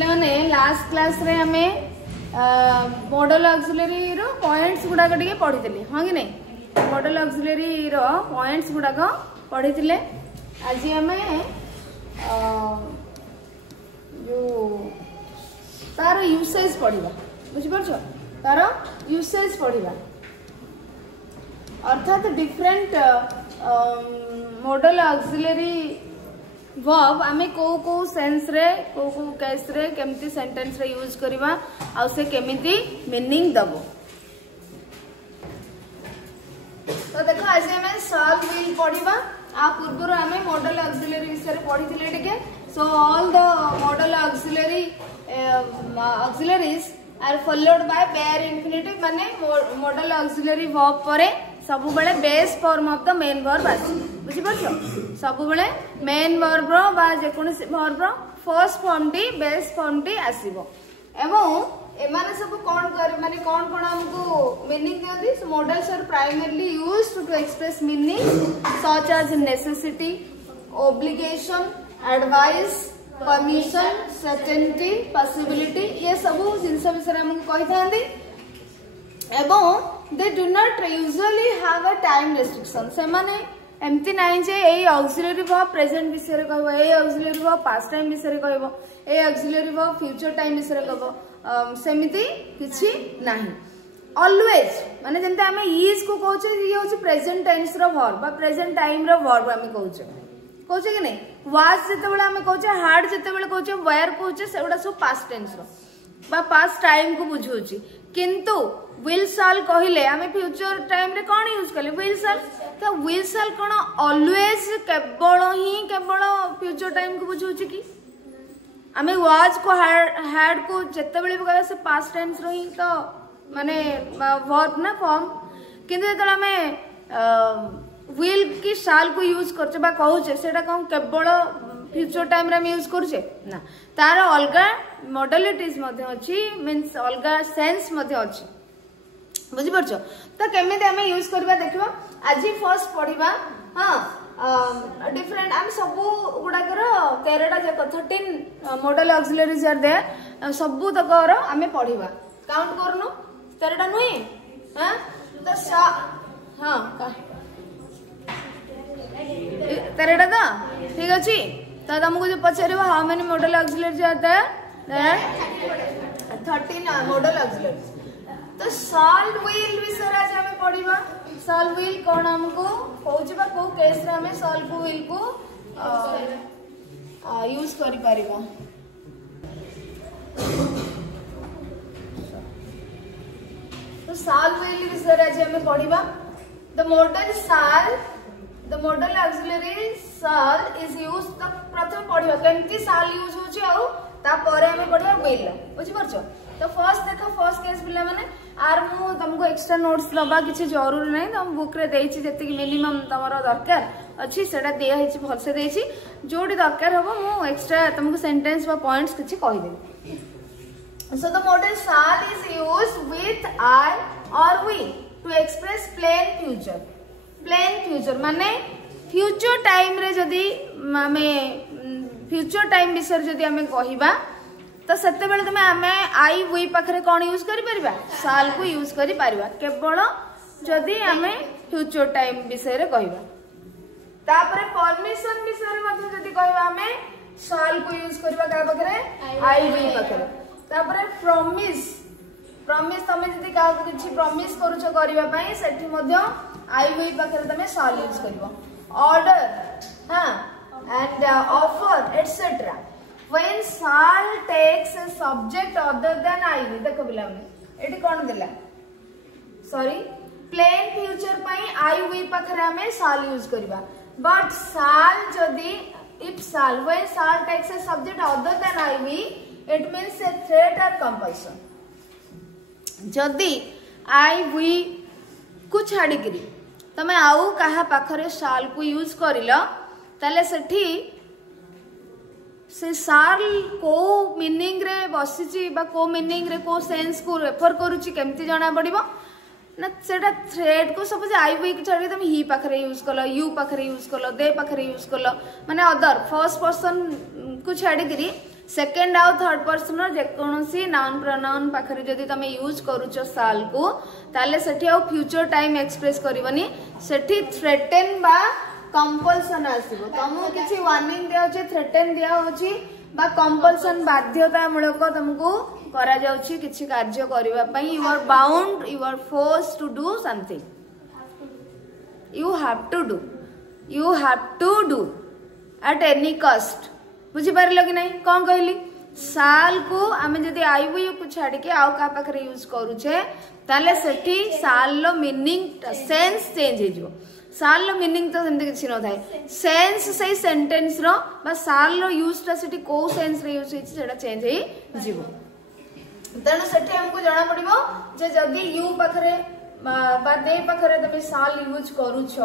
पिलाने last class रे हमें मॉडल ऑक्सिलरी रो पॉइंट्स गुड़ाक टिके पढ़ी हाँ कि नहीं मॉडल ऑक्सिलरी रो पॉइंट्स गुड़ाक पढ़ी आज आम जो तार यूसेज पढ़ा बुझिपार तार यूसेज पढ़ा अर्थात डिफरेंट मॉडल ऑक्सिलरी वर्ब आमे को सेंस रे को केस रे केमती सेंटेंस रे यूज करबा आ से केमिति मीनिंग दबो। तो देखो आज हमें सॉल्व विल पढ़िबा आ पूर्व आमे मॉडल ऑक्सिलरी विषय रे पढ़िथिले टिके। So all the modal auxiliary auxiliaries are followed by bare infinitive माने मॉडल ऑक्सिलरी वर्ब परे सब बेले base form of the main verb आसी बुझी पाछो सब बेले मेन वर्ब रो बा जे कोनसी वर्ब रो फर्स्ट फॉर्म टी बेस फॉर्म टी आसीबो एवं एमाने सब कोन कर माने कोन हमको मीनिंग दियंती so modals are primarily used to express meaning such as necessity obligation advice permission certainty possibility ये सब जिंस विषय हमको कहि थांदी एवं they do not usually have a time restriction से माने एमती नहीं जे ए ऑक्सिलरी वर्ब प्रेजेंट विषय रे कहबो ए ऑक्सिलरी वर्ब पास्ट टाइम विषय रे कहबो ए ऑक्सिलरी वर्ब फ्यूचर टाइम विषय रे कहबो सेमिति किछि नाही ऑलवेज माने जंते हमें इज को कहउछे ये होछ प्रेजेंट टेंस रो वर्ब बा प्रेजेंट टाइम रो वर्ब हमें कहउछे कि नहीं वाज जते बेला हमें कहउछे हार्ड जते बेला कहउछे वेयर कहउछे सेउडा सब पास्ट टेंस रो बा पास्ट टाइम को बुझौछि किंतु विल साल कहले आमे फ्यूचर टाइम रे कोन यूज करले विल साल तो विल साल कोन ऑलवेज केवल फ्यूचर टाइम को बुझौछि कि आमे वाज को हैड को जत्ते बेले कहबा से पास्ट टेंस रही तो माने वर्ब ना फॉर्म किंतु जेतला हमें विल की साल को यूज करछे बा कहउछे सेटा कोन केवल फ्यूचर टाइम रे हम यूज करछे ना तार अलगा मॉडलिटीज मध्ये अछि मींस अलगा सेंस मध्ये अछि बुझी परछो तो केमिते हमें यूज करबा देखबा आज फर्स्ट पढिबा हां डिफरेंट हम सब गुडा कर 13टा जक 13 मॉडल ऑक्सिलरीज आर देयर सब तक हमें पढिबा काउंट करनु 13टा नई हां तो हां 13टा तो ठीक अछि तो तुमको जो पचारिबा how many modal auxiliaries are there 13 modal auxiliaries तो सॉल्व विल विषय आज हमें पढ़िबा सॉल्व विल कोन हमको कहउछबा को केस रे हमें सॉल्व विल को यूज करि परिबा तो सॉल्व विल विषय आज हमें पढ़िबा द मॉडल ऑक्सिलरी साल इज यूज तो प्रथम पढ़िबा केमती साल यूज होची आ ता परे हमें पढ़िबा विल बुझी परछो तो फर्स्ट देखो फर्स्ट केस पिला माने आर मु तुमको एक्स्ट्रा नोट्स दबा किछि जरूरी नै तुम बुक रे देछि जति कि मिनिमम तमरो दरकार अछि सेटा दिया हिछि भलसे देछि जोडी दरकार हबो मु एक्स्ट्रा तुमको सेंटेंस बा पॉइंट्स किछि कहि देबी so the model shall is used with I or we to express plain future माने फ्यूचर टाइम रे जदी हमें फ्यूचर टाइम विषय जदी हमें कहिबा तो सेते बेले तुमे हमें आई वी पाखरे कोन यूज करि परिबा साल को यूज करि परिबा केवल जदी हमें फ्यूचर टाइम विषय रे कहिबा तापरे परमिशन विषय रे मतलब जदी कहिबा हमें साल को यूज करबा का पाखरे आई वी पाखरे तापरे प्रॉमिस तमे जदी का किछि प्रॉमिस करूछो करबा पई सेठी मध्य आई वी पाखरे तमे साल यूज करबो ऑर्डर हां and offer etcetera when shall takes a subject other than I will देखो बिला में एटी कोन दिला सॉरी प्लेन फ्यूचर पई I will पाखरे हमें shall यूज करबा बट shall जदी if shall when shall takes a subject other than I will it means a threat or compulsion जदी I will को छाडी करी तमे आउ कहा पाखरे shall को यूज करिलो ताले सेठी से साल को मीनिंग रे बसिची बा को मीनिंग रे को सेंस को रेफर करूची केमती जाना पड़िबो ना सेटा थ्रेड को सपोज आई वी छाड़ी तुम ही पाखरे यूज कलो यू पाखरे यूज कलो दे पाखरे यूज कलो माने अदर फर्स्ट पर्सन को छाड़ी करी सेकेंड आउ थर्ड पर्सन जेकोसी नाउन प्रोनाउन पाखरे जदि तमे यूज करूछ साल को ताले सेठी आउ फ्यूचर टाइम एक्सप्रेस करबनी सेठी थ्रेटन बा कंपल्सन आसीबो तमु किछि वार्निंग दिया होछि थ्रेटन दिया होछि बा कंपल्सन बाध्यता मूलक तुमको करा जाउछि किछि कार्य करिवा पई you are bound you are force to do something you have to do at any cost बुझी पारलो कि नहीं कौन कहली साल को आमे जदी आई वी को छाड़ी के आउ का पाखरे यूज करूछे ताले सेठी साल लो मीनिंग सेंस चेंज हे जो साल लो मीनिंग तो सेमते किछि न थाए सेंस सही सेंटेंस रो बा साल लो यूज ता सेठी को सेंस रे यूज हिच सेटा चेंज हे जीवो तनो सेठी हमको जाना पड़िबो जे जदी यू पाखरे बा दे पाखरे तमे साल यूज करूछ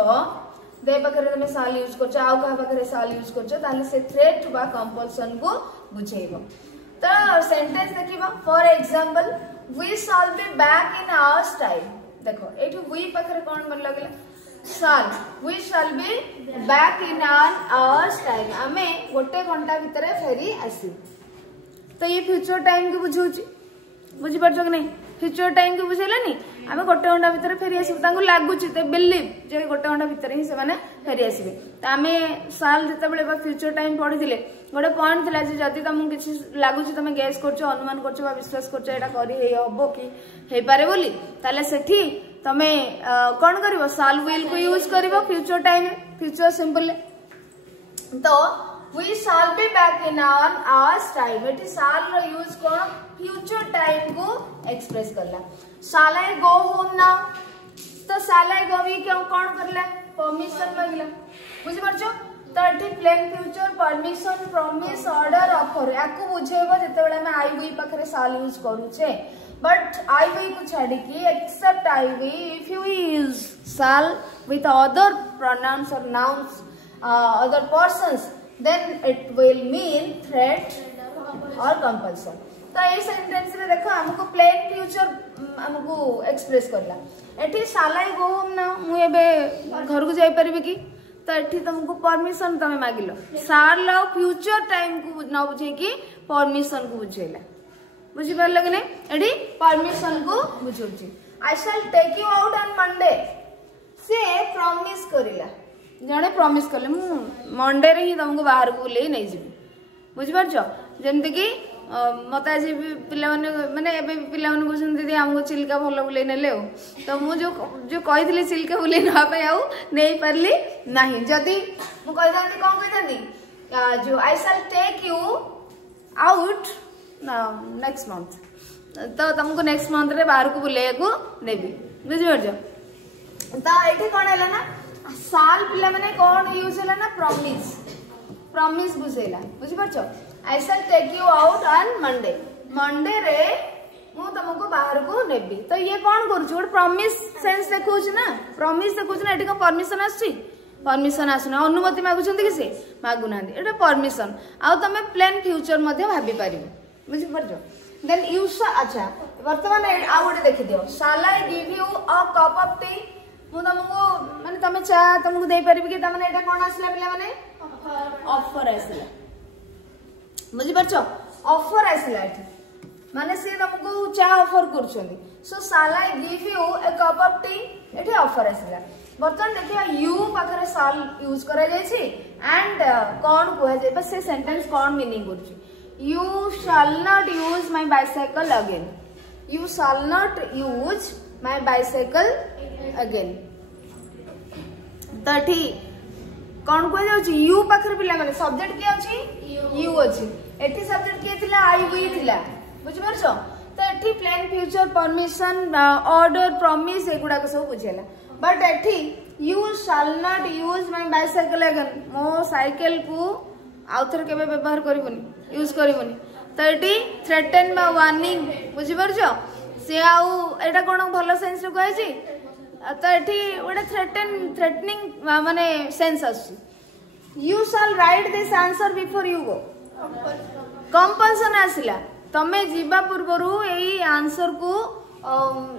दे पाखरे तमे साल यूज करछ आउ का पाखरे साल यूज करछ ताले से थ्रेट बा कंपल्सन को बुझेइबो तो सेंटेंस देखिबो for example we shall be back in hour's time देखो एठु वी पाखरे कोन मन लागला साल we shall be back in hour's time आमे गोटे घंटा भितरे फेरी आसी तो ये फ्यूचर टाइम के बुझौची बुझी परछ कि नहीं फ्यूचर टाइम के बुझेलानी आमे गोटे घंटा भितर फेरी आसीबे तांको लागुची ते बिलीव जे गोटे घंटा भितर ही से माने फेरी आसीबे त आमे साल जते बेले बा फ्यूचर टाइम पढिथिले गोटे पॉइंट थिला जे जदी तमु किछि लागुची तमे गेस करछो अनुमान करछो बा विश्वास करछो एटा करी हे हबो कि हे पारे बोली ताले सेठी तमे कोन करबो साल विल को यूज करबो फ्यूचर टाइम फ्यूचर सिंपल तो we shall be back in our hours time eighty साल रो यूज कोन फ्यूचर टाइम को एक्सप्रेस करला shall I go home now तो shall I go भी क्यों कोन करला परमिशन मांगला बुझि परछो तो एटी plain future permission promise order offer याकू बुझेबो जते बेले मैं आई वी पाखरे shall यूज करूछे बट आई वी को छाडी की except I we if you use shall with other pronouns or nouns other persons then it will mean threat or compulsion तो ये सेंटेंस रे देखो हमको प्लेन फ्यूचर हमको एक्सप्रेस करला एठी shall I go home now मु एबे घर को जाई परबे की तो एठी तुमको परमिशन तमे मागिलो shall फ्यूचर टाइम को न बुझे की परमिशन को बुझेला बुझि परलो कि नहीं एठी परमिशन को बुझौची I shall take you out on Monday से प्रॉमिस करिला जने प्रॉमिस करले मु मंडे रे ही तुमको बाहर को ले नै जिबी बुझि परछो जेंते कि मत आज पिला माने एबे पिला माने कहछन दीदी हमको चिल्का भलो बुले नेले हो तो मु जो कहितले चिल्का बुले ना पे आउ नै परली नाही जदी मु कहि दांती कोन कहि दांती जो I shall take you out next month तो तुमको नेक्स्ट मंथ रे बाहर को बुले को नेबी बुझि परछो तो एठी कोन हैला ना साल पिला माने कोन यूज हैला ना प्रॉमिस बुझेला बुझि परछो I shall take you out on Monday Monday रे मु तुमको बाहर को नेबी तो ये कोन करू छ प्रॉमिस सेंस देखौछ ना प्रॉमिस देखौछ ना एठी को परमिशन आछि परमिशन आसुना अनुमति मागु छथि कि से मागु नांदी एटा परमिशन आ तमे प्लान फ्यूचर मध्ये भाबी पारिबो बुझि परछो देन यू अच्छा वर्तमान आ गोटे देखि दियो shall I give you a cup of tea मु तुमको माने तमे चा तुमको देई परिबी कि तमने एटा कोन आसला पिला माने ऑफर आसला बुझि परछो ऑफर आसला एठी माने से तुमको चा ऑफर करछोंदी so shall I give you a cup of tea एठी ऑफर आसला बर्तन देखिया यू पाखरे शैल यूज करा जाय छी एंड कोन कोहे जाय बस से सेंटेंस कोन मीनिंग करछि you shall not use my bicycle again you shall not use my bicycle again तठी कोन कोहे जाउछि यू पाखरे पिला माने सब्जेक्ट के अछि यू अछि एठी सब्जेक्ट के थिला आई वी थिला बुझि परछो तो एठी plan future permission order promise एगुडा को सब बुझेला बट एठी you shall not use my bicycle again मो साइकिल को आउथर केबे व्यवहार करिवनी यूज करिवनी तो एठी थ्रेटन बा वार्निंग बुझि परछो से आउ एटा कोन भलो सेंस रे कहै छी तो एठी ओडा थ्रेटनिंग माने सेंस आसी you shall write this answer before you go compulsion आसिला तमे जीवा पूर्वरु एई आंसर को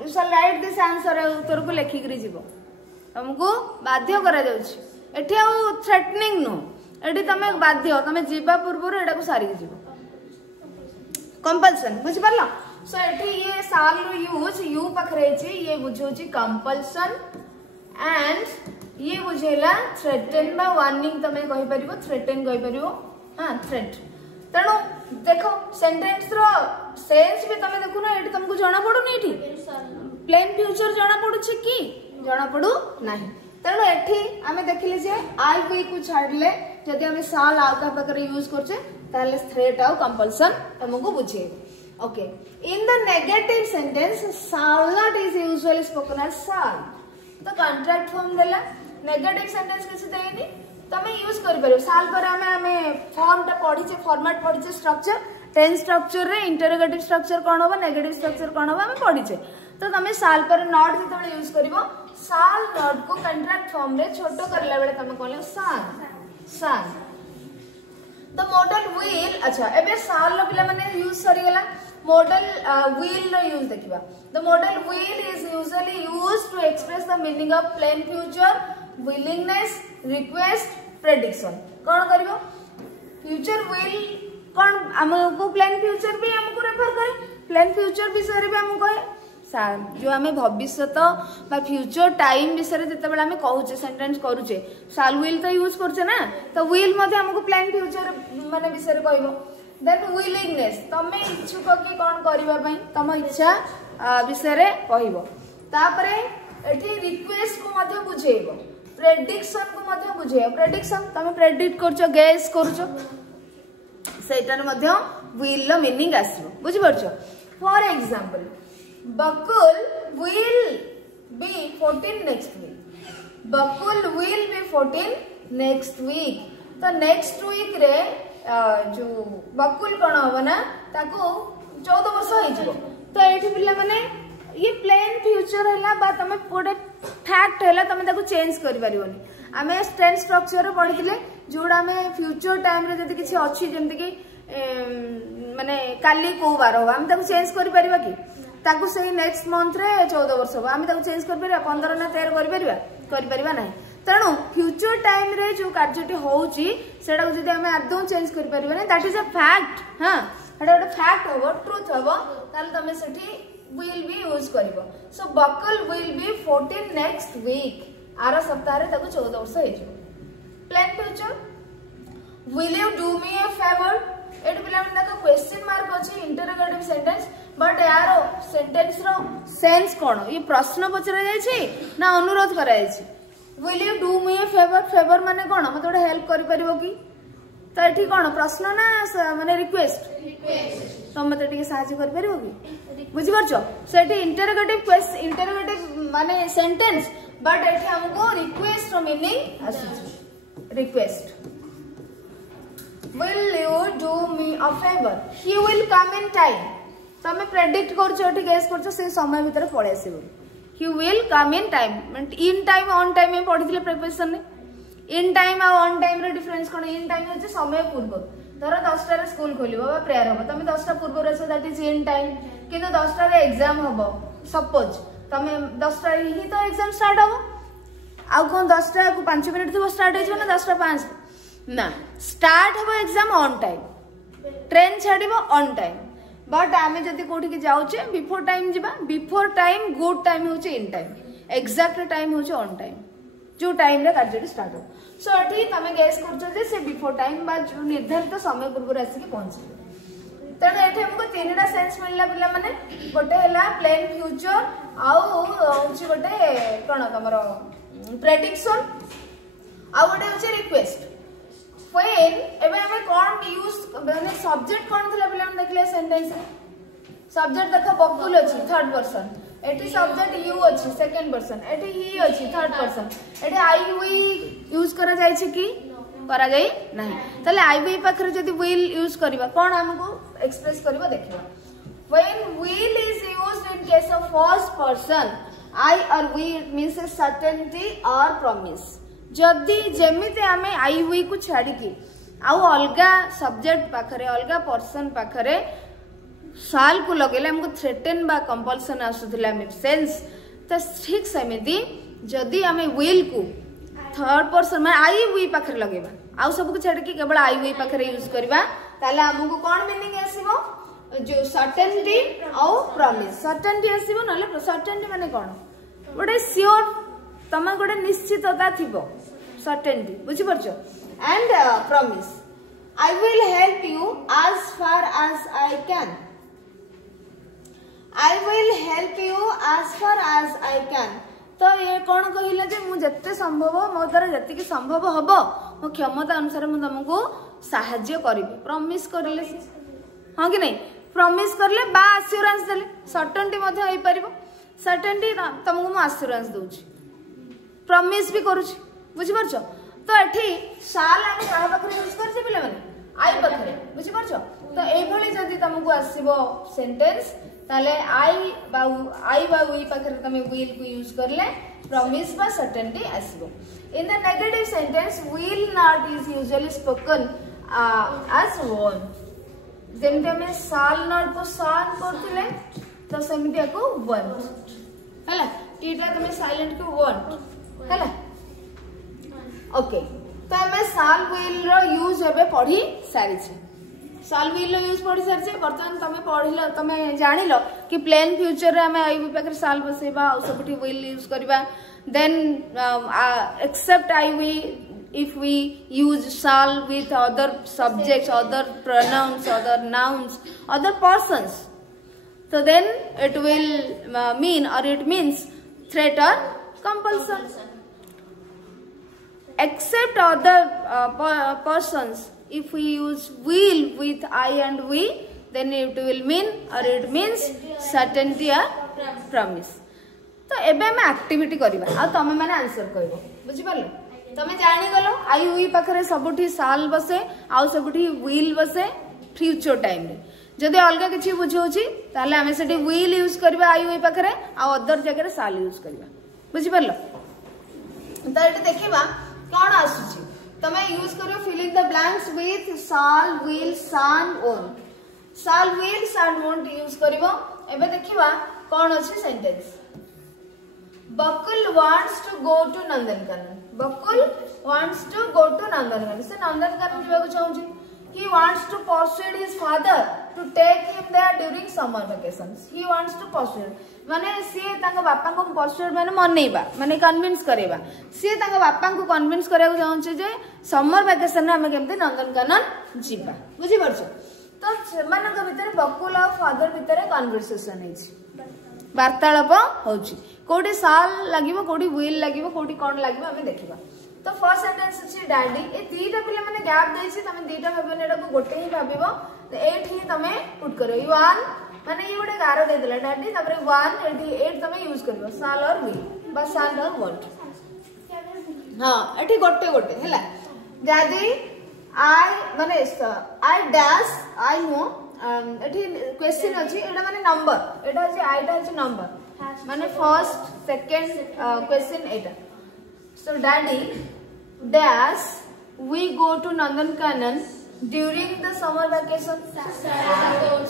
you shall write this answer उत्तर को लेखि करी जीवो तुमको बाध्य करा जाउछि एठी आ थ्रेटनिंग नो एठी तमे बाध्य तमे जीवा पूर्वरु एडा को सारी जीवो कंपल्सन बुझि परला। सो एठी ये साल रो यूज यू पाखरे छी ये बुझोची कंपल्सन एंड ये बुझेला थ्रेटन बा वार्निंग तमे कहि परिबो थ्रेटन कहि परिबो हां थ्रेट। तेणु देखो सेंटेंस रो सेंस भी तमे देखु ना एठी तुमको जाना पड़ो नहीं एठी प्लेन फ्यूचर जाना पड़ो छी की जाना पड़ो नहीं। तेणु एठी आमे देखिले जे आई वी को छाडले जदि आमे साल आका पाखरे यूज करछे ताले थ्रेट आउ कंपल्सन तुमको बुझे। Okay in the negative sentence shall not is usually spoken as shall तो कॉन्ट्रैक्ट फॉर्म देला नेगेटिव सेंटेंस किसी देनी तमे यूज करि परियो साल पर हमें फॉर्म टा पढी छे फॉर्मेट पढी छे स्ट्रक्चर टेंस स्ट्रक्चर रे इंटरोगेटिव स्ट्रक्चर कोन होबा नेगेटिव स्ट्रक्चर कोन होबा हमें पढी छे। तो तमे साल पर नॉट जेतबे यूज करिवो साल नॉट को कॉन्ट्रैक्ट फॉर्म रे छोटो करला बेले तमे कहले सान द मॉडल व्हील। अच्छा एबे साल लो पिला माने यूज सरी गेला मॉडल व्हील रो यूज देखिबा। The modal will is usually used to express the meaning of plain future willingness request prediction. कोन करिवो फ्यूचर व्हील कोन हमको प्लेन फ्यूचर भी हमको रेफर करे प्लेन फ्यूचर विषय रे भी हमको कहे जो आमे भविष्यत बा फ्यूचर टाइम विषय रे जते बेला आमे कहूचे सेंटेंस करूचे साल व्हील तो यूज करछे ना तो व्हील मध्ये हमको प्लेन फ्यूचर माने विषय रे कहबो। देन विलिंगनेस तमे इच्छुक के कोन करबा पई तम इच्छा विषय रे कहबो। तापरे एठी रिक्वेस्ट को मध्ये बुझेइबो प्रेडिक्शन को मध्ये बुझेइबो प्रेडिक्शन तमे प्रेडिक्ट करछो गेस करछो सेटार मध्ये व्हील लो मीनिंग आसीबो बुझि परछो। For example Bakul will be 14 next week. Bakul will be 14 next week. तो next week रे जो बकुल कौन होगा ना ताको 14 वर्ष हो जिवो। तो एठी पिला माने ये प्लेन फ्यूचर हैला बा तमे पोडे फैक्ट हैला तमे ताको चेंज करि परिबोनी। आमे टेंस स्ट्रक्चर पढिथिले जोडा में फ्यूचर टाइम रे जदी किछि अछि जेमति कि माने काली को बार हो हम ताको चेंज करि परिबा कि ताकू से नेक्स्ट मंथ रे 14 वर्ष हो आमे ताकू चेंज कर परिबा 15 ना 13 करि परिबा नाही। तेणु फ्यूचर टाइम रे जो कार्यटी होउची सेडा को जदी हमें आदौ चेंज कर परिबा नै दैट इज अ फैक्ट। हां एटा ଗୋଟେ फैक्ट होबो ट्रुथ होबो ताल तमे सेठी विल बी यूज करिवो। So Bakul will be 14 next week आरा सप्ताह रे ताकू 14 वर्ष हे जो plan future will you do me a favour एट पिला मन ताको क्वेश्चन मार्क अछि इंटरोगेटिव सेंटेंस बट यारो सेंटेंस रो सेंस कोन ये प्रश्न पचरा जाय छी ना अनुरोध करा जाय छी। Will you do me a favour favour माने कोन मते ओडे हेल्प करि परिबो की तो एठी कोन प्रश्न ना माने रिक्वेस्ट तो मते टिके सहायता करि परिबो की बुझि परछो। सेठी इंटरोगेटिव माने सेंटेंस बट एठी हमको रिक्वेस्ट रो मीनिंग आसी request. Will you do me a favor? He will come in time. तमे प्रेडिक्ट करछो एठी गेस करछो से समय भीतर पळे आसीबो। He will come in time. In time on time में पढिथिले प्रिपरेशन ने इन टाइम आ ऑन टाइम रे डिफरेंस कोन इन टाइम होचे समय पूर्व धर 10 टा रे स्कूल खोलिबो बा प्रेयर होबो तमे 10 टा पूर्व रे so that is in time किंतु 10 टा रे एग्जाम होबो सपोज तमे 10 टा ही तो एग्जाम स्टार्ट होबो आ कोन 10 टा को 5 मिनिट थो स्टार्ट हेजो ना 10 टा 5 ना स्टार्ट हो एग्जाम ऑन टाइम ट्रेन छाड़िबो ऑन टाइम बट आमे जदी कोठी के जाउचे बिफोर टाइम जिबा बिफोर टाइम गुड टाइम होचे इन टाइम एग्जैक्ट टाइम होचे ऑन टाइम जो टाइम रे कार्य स्टार्ट हो। सो एठी तमे गेस करछो जे से बिफोर टाइम बा जो निर्धारित समय पूर्व आसी के पहुंची। तेणु एठी हमको तीनटा सेंस मिलला पिला माने गोटे हला प्लेन फ्यूचर आउ होची गोटे कोन तमरो प्रेडिक्शन आउ गोटे होची रिक्वेस्ट। When एबे हमें कौन यूज माने सब्जेक्ट कौन थिला पिला देखले सेंटेंस सब्जेक्ट देखो बकुल अछि थर्ड पर्सन एटी सब्जेक्ट यू अछि सेकंड पर्सन एटी ही अछि थर्ड पर्सन एटी आई वी यूज करा जाय छै कि करा जाय नाही तले आई वी पाखरे जदी विल यूज करबा कोन हमको एक्सप्रेस करबा देखिबा। When will is used in case of first person I or we it means a certainty or promise जदि जेमिते आमे आई वी को छाड़ी की आउ अलगा सब्जेक्ट पाखरे अलगा पर्सन पाखरे साल को लगेले हमको थ्रेटन बा कंपल्सन आसुथिला में सेंस त ठीक समिति जदि आमे विल को थर्ड पर्सन में आई वी पाखरे लगेबा आउ सब को छाड़ी की केवल आई वी पाखरे यूज करबा ताले हमको कोन मीनिंग आसीबो जो सर्टेनिटी और प्रॉमिस सर्टेनिटी आसीबो नले सर्टेनिटी माने कोन गोटे श्योर तम गोटे निश्चितता थिबो सर्टेनिटी बुझी परछो and promise I will help you as far as I can I will help you as far as I can तो ये कौन कहले जे मु जत्ते संभव मो द्वारा जत्ते संभव हबो मो क्षमता अनुसार मु तुमको सहाय्य करिबी प्रॉमिस करले हां कि नहीं प्रॉमिस करले बा एश्योरेंस देले सर्टेनिटी मध्ये होई परिबो सर्टेनिटी तुमको मु एश्योरेंस दोछि प्रॉमिस भी करूछि बुझि परछो तो एठी शाल आमे का पाखरे यूज करछे पिले माने आई पाखरे बुझि परछो तो एई भली जदी तुमको आसीबो सेंटेंस ताले आई बा वी पाखरे तमे विल को यूज करले प्रॉमिस बा सर्टेनिटी आसीबो in the negative sentence will not is usually spoken as won't जेमते हमें शाल नॉट को शान करथिले तो सेमिति को वांट हला टीटा तमे साइलेंट को वांट हला ओके तो हमें शाल विल रो यूज हेबे पढ़ी सारी छे शाल विल रो यूज पढ़ी सारी छे वर्तमान तमे पढ़िलो तमे जानिलो कि प्लेन फ्यूचर रे हमें आई पाखरे शाल बसेबा और सबठी विल यूज करबा then except I we if we use shall with other subjects, other pronouns, other nouns, other persons, so then it will mean or it means threat or compulsion. Except other persons, if we use will with I and we, then it will mean or it means certainty or promise. तो एबे हम activity करबा आ तमे माने answer कहबो बुझि परलो तमे जानी गलो आई वी पाखरे सबुठी शाल बसे आउ सबुठी विल बसे फ्यूचर टाइम रे जदि अलगा किछि बुझौछि ताले हमें सेठी विल यूज करबा आई वी पाखरे आ अदर जगह रे शाल यूज करबा बुझि परलो त एटी देखिबा कोन आसुछि तमे यूज करियो filling the blanks with shall will shan't won't shall will shan't won't use करिवो एबे देखिबा कोन अछि sentence Bakul wants to go to Nandankanan Bakul wants to go to Nandankanan से Nandankanan जीवाको चाहूची he wants to persuade his father to take him there during summer vacations he wants to persuade माने सी तांको बापा को persuade माने मनेबा माने कन्विंस करेबा सी तांको बापा को कन्विंस करिया चाहूची जे समर वेकेशन में हम केमते नंदनकानन जीवा बुझी परछो तो सेमानक भितर बकुल और फादर भितर कन्वर्सेशन हेछि वार्तालाप होछि कोडी शाल लागिवो कोडी विल लागिवो कोडी कोन लागिवो हमें देखिबा तो फर्स्ट सेंटेंस अछि डैडी ए तीटा पिले माने गैप देछि तमे तीटा भाबियो एटा को गोटे ही भाबिबो तो एट ही तमे पुट करो यू वन माने ये गोटे गारो दे देला डैडी तबरे वन एटी एट तमे यूज करबो शाल और विल बा शाल और वांट हां एठी गोटे गोटे हैला डैडी आई माने आई डैश आई नो एठी क्वेश्चन अछि एटा माने नंबर एटा अछि आईटा अछि नंबर माने फर्स्ट सेकंड क्वेश्चन एटा so daddy dash we go to Nandankanan during the summer vacation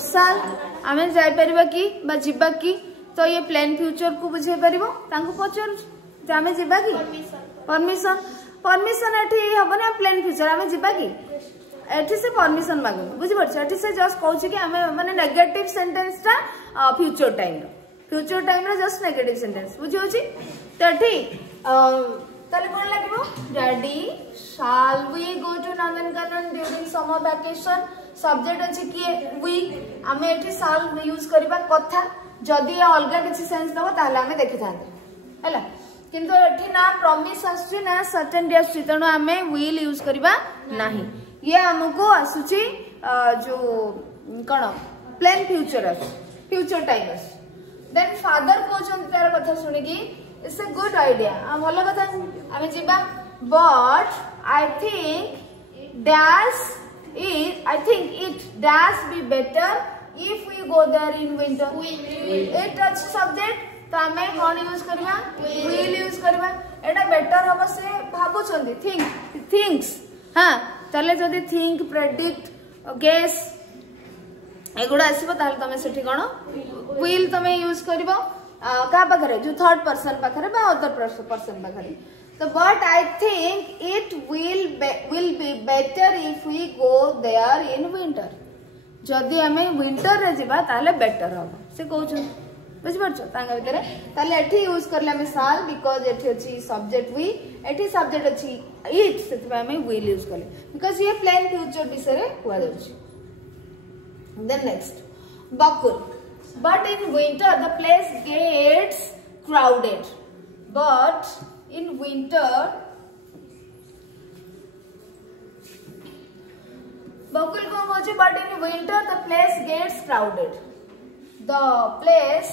साल हमें जाय परबा की बा जिबा की तो ये प्लान फ्यूचर को बुझे परबो तांको पचर जे हमें जिबा की परमिशन परमिशन एठी हबना प्लान फ्यूचर हमें जिबा की एठी से परमिशन मांगो बुझि परछ एठी से जस्ट कहू छी कि हमें माने नेगेटिव सेंटेंस ता फ्यूचर टाइम रे जस्ट नेगेटिव सेंटेंस बुझि होची तो एठी ताले कोन लागिबो daddy shall we go to Nandankanan during summer vacation subject अछि कि वी हमें एठी शाल यूज करबा कथा जदी अलगा किछि सेंस दबो ताले हमें देखि थांते हैला किंतु एठी ना प्रॉमिस आसुची ना सर्टेनिटी आसुची तनो हमें विल यूज करबा नाही ये हमको आसुची जो कोन प्लान फ्यूचर टाइम आस देन फादर कोचन तार कथा सुनि की इट्स अ गुड आइडिया भलो कथा हमें जिबा but I think it dash be better if we go there in winter it अच्छी सब्जेक्ट तो हमें कौन यूज करबा विल यूज करबा एटा बेटर हबो से भाबो छंदी थिंक्स हां तले जदी थिंक प्रेडिक्ट गेस एगुडा आसीबो ताले तमे सेठी कोन विल तमे यूज करबो का पाखरे जो थर्ड पर्सन पाखरे बा अदर पर्सन पाखरे तो but I think it will be better if we go there in winter जदि आम विंटर रे जीवा ताले बेटर हम से कहते बुझिपारछ भितर ताले एठी यूज करले आम साल बिकॉज एठी अछि सब्जेक्ट वी एठी सब्जेक्ट अछि इट सेति आम विल यूज करले बिकॉज ये प्लेन फ्यूचर विषय रे हुआ जाउछि। Then next Bakul but in winter the place gets crowded but in winter बकुल को कहूँ but in winter the place gets crowded the place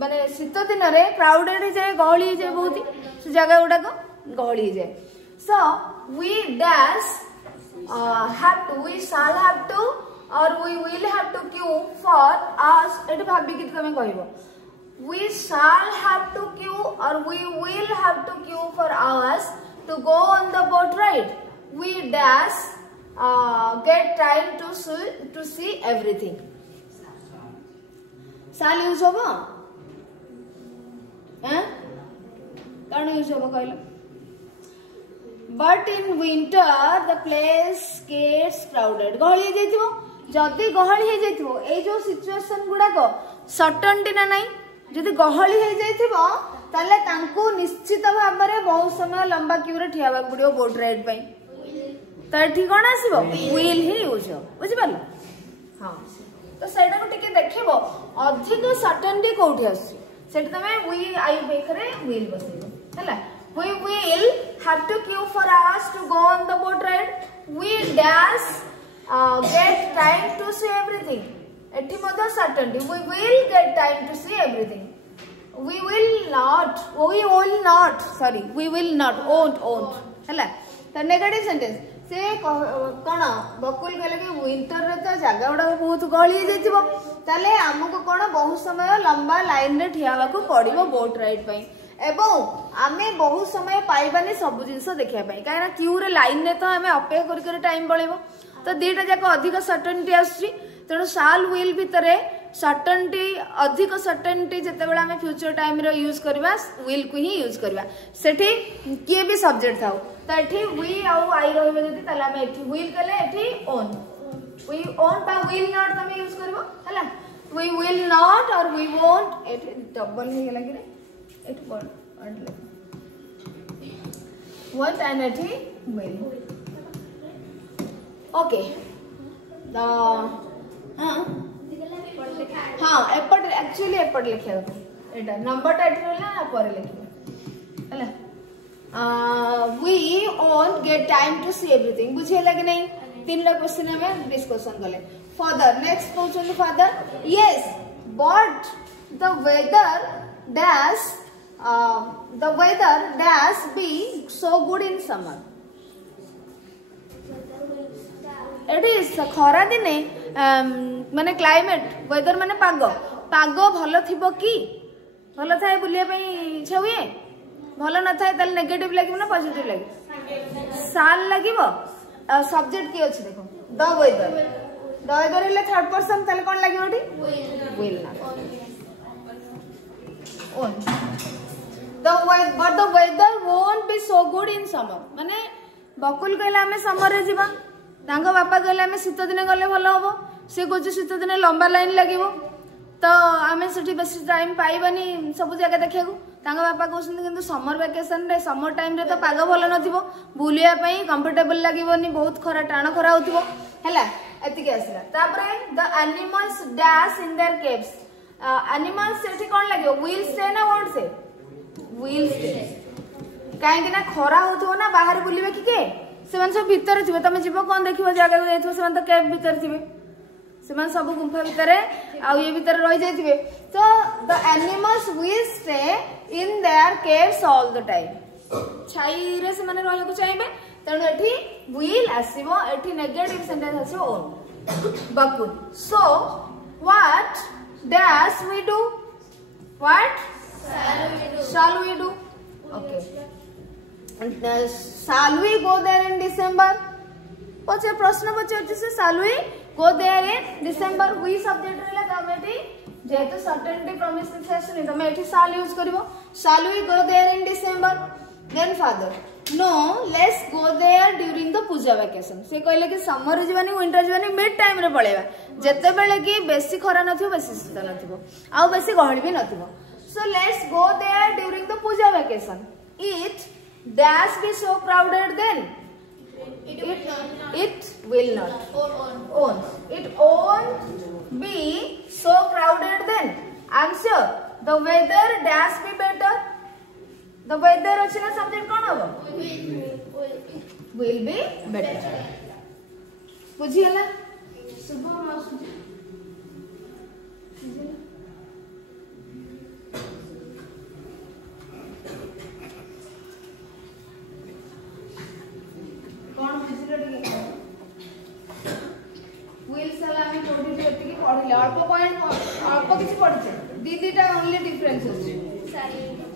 माने शीत दिन रे crowded हो जाए गहली हो जाए बहुत से जगह गुड़ा को गहली हो जाए so we dash have to we shall have to or we will have to queue for us एट भाबी कि तमे कहबो we shall have to queue or we will have to queue for hours to go on the boat ride we dash get time to see everything shall use होबो हैं कौन use होबो कहलो but in winter the place gets crowded गहली जाइथिबो जदि गहली हो जाइथिबो ए जो situation गुडा को certainty ना नहीं जदि गहली हो जाइथिबो ताले तांको निश्चित भाव में बहुत समय लंबा क्यू रे ठियाबा पड़ियो बोट राइड पई त एठी कोन आसीबो व्हील ही यूज हो बुझि पालो हां तो सेटा को टिके देखिबो अधिक सर्टेनिटी कोठी आसी सेट तमे वी आई बेकरे व्हील बसेबो हला we will have to queue for hours to go on the boat ride we dash get time to see everything एठी मध्य certainty we will get time to see everything we will not won't हला त negative sentence से कोन बकुल कहले कि winter रे तो जगह उडा बहुत गळी जाइथिबो ताले हमको कोन बहुत समय लंबा लाइन रे ठियावा को पड़िबो बोट राइड पई एवं आमे बहुत समय पाइबानी सब जिनस देखिया पई काहे क्यू रे लाइन रे तो आमे अपेक्षा कर टाइम बळेबो तो दीटा जाक अधिक सर्टेनिटी आछि तेणु शाल विल भितरे सर्टेनिटी अधिक सर्टेनिटी जेतेबेला आमे फ्यूचर टाइम रे यूज करबा विल को ही यूज करबा सेठी के भी सब्जेक्ट थाउ त एठी वी आ आई रहबे जति ताला आमे एठी विल कले एठी ओन वी ओन बा विल नॉट तमे यूज करबो हला वी विल नॉट और वी वोंट एठी डबल हे गेला कि it word what and it will okay the हाँ एपट एक्चुअली एपट लिखा होता एटा नंबर टाइटल ना पर लिखिबो हला we won't get time to see everything बुझे लगे नहीं तीन ला क्वेश्चन में डिस्कशन करले further next question further yes but the weather dash be so good in summer it is खरा दिने माने क्लाइमेट वेदर माने पाग भलो थिबो कि भलो थाए बुलिया पई इच्छा हुए भलो न थाए ताले नेगेटिव लागिबो ना पॉजिटिव लागिबो साल लागिबो सब्जेक्ट की अछि देखो द वेदर इले थर्ड पर्सन ताले कोन लागिबो एठी विल ना own but the weather won't be so good in summer माने बकुल कहला हमें समर रे जीवा तांगो बापा कहला हमें शीत दिने गले भलो होबो से कोची शीत दिने लंबा लाइन लागिबो तो हमें सेठी बेसी टाइम पाइबानी सब जगह देखियाकू तांगो बापा कहउछन किंतु समर वेकेशन रे समर टाइम रे तो पाग भलो नथिबो बुलिया पई कंफर्टेबल लागिबोनी बहुत खरा टाण खरा होथिबो हैला एति के आसला तापरे the animals dash in their caves animals सेठी कोन लागियो विल स्टे ना वोंट स्टे विल स्टे काहे ना खरा होथो ना बाहर बुलिबे कि के सेमान सब भीतर थिबे तमे जीवो कोन देखिबो जागा जाइथो सेमान तो केव भीतर थिबे सेमान सब गुंफा भीतर आ ये भीतर रहि जाइथिबे तो the animals will stay in their caves all the time छाई रे सेमान रहय को चाहबे तणु एठी विल आसीबो एठी नेगेटिव सेंटेंस आसीबो ओन Bakul so what dash we do what shall we do okay shall we go there in December पछे प्रश्न पछे से shall we go there in December we subject रहला तमेटी जेतु certainty promise से तमे एठी shall यूज करबो shall we go there in December then father no let's go there during the Puja vacation से कहले कि समर जीवानी विंटर जीवानी मिड टाइम रे पळेबा जते बेले कि बेसी खरा नथिबो बेसी शीत नथिबो आ बेसी गहळ भी नथिबो so let's go there during the Puja vacation it dash be so crowded then it will not it won't be so crowded then answer the weather dash be better the weather अछि ना subject कोन हो will be better बुझी हला शुभ मासु कौन बुझिले टिके wheel साला में कोडी टिके पढिले अल्प पॉइंट अल्प किछि पढिछे दीदीटा ओनली डिफरेंस अछि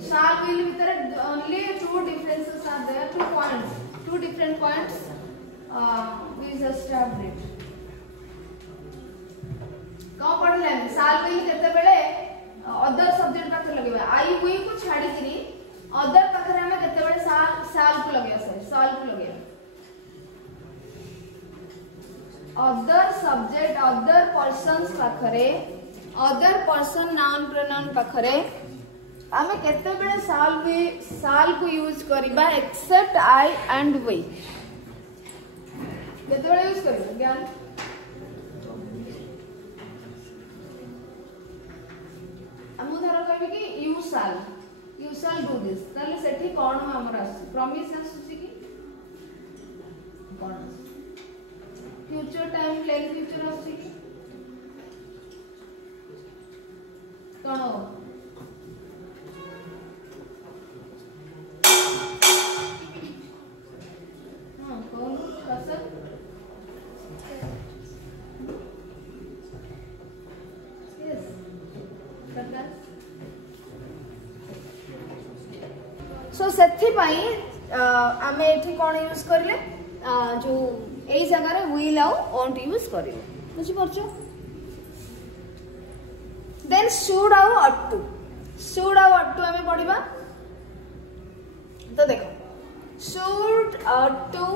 शाल व्हील भीतर only two differences are there two different points we just have read कौन पढिले शाल व्हील केते बेले अदर सब्जेक्ट पाखे लगेबा आई वी को छाडी किरी अदर पाखे हमें केते बेले शाल को लगेबा सर शाल को लगेबा other subject other persons पाखरे other person noun pronoun पाखरे आमे केते बेले साल को यूज करिबा except I and we केते बेले यूज करिबा ज्ञान हमु धर कहबे कि you shall do this ताले सेठी कोन हमर आसी प्रॉमिस आसी कि कोन फ्यूचर टाइम प्लेन फ्यूचर आसी कोन हां कोन कसर यस करना सो सेथि पई आमे एठी कोन यूज करले जो एई जगह रे will आउ won't यूज करियो बुझि परछो देन should आउ ought to हमें पढिबा तो देखो should ought to